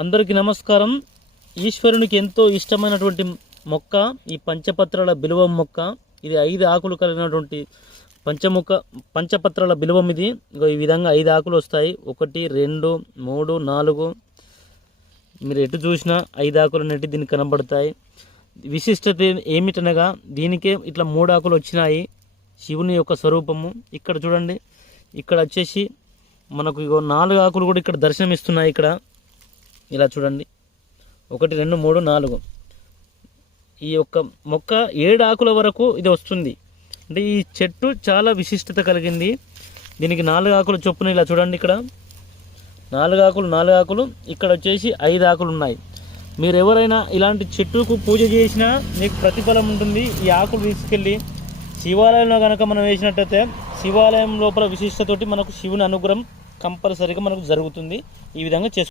అందరికీ నమస్కారం. ఈశ్వరునికి ఎంతో ఇష్టమైనటువంటి మొక్క ఈ పంచపత్రాల బిలువం మొక్క. ఇది ఐదు ఆకులు కలిగినటువంటి పంచముఖ పంచపత్రాల బిలువం ఇది. ఈ విధంగా ఐదు ఆకులు వస్తాయి. ఒకటి రెండు మూడు నాలుగు. మీరు ఎటు చూసినా ఐదు ఆకులు అనేటి దీనికి కనబడతాయి. విశిష్టత ఏమిటనగా దీనికే ఇట్లా మూడు ఆకులు వచ్చినాయి. శివుని యొక్క స్వరూపము. ఇక్కడ చూడండి. ఇక్కడ వచ్చేసి మనకు ఇగో నాలుగు ఆకులు కూడా ఇక్కడ దర్శనం ఇస్తున్నాయి ఇక్కడ. ఇలా చూడండి. ఒకటి రెండు మూడు నాలుగు. ఈ యొక్క మొక్క ఏడు ఆకుల వరకు ఇది వస్తుంది. అంటే ఈ చెట్టు చాలా విశిష్టత కలిగింది. దీనికి నాలుగు ఆకులు చొప్పున ఇలా చూడండి ఇక్కడ. నాలుగు ఆకులు నాలుగు ఆకులు. ఇక్కడ వచ్చేసి ఐదు ఆకులు ఉన్నాయి. మీరు ఎవరైనా ఇలాంటి చెట్టుకు పూజ చేసినా మీకు ప్రతిఫలం ఉంటుంది. ఈ ఆకులు తీసుకెళ్ళి శివాలయంలో కనుక మనం వేసినట్టయితే శివాలయం లోపల విశిష్టతోటి మనకు శివుని అనుగ్రహం కంపల్సరీగా మనకు జరుగుతుంది. ఈ విధంగా చేసుకో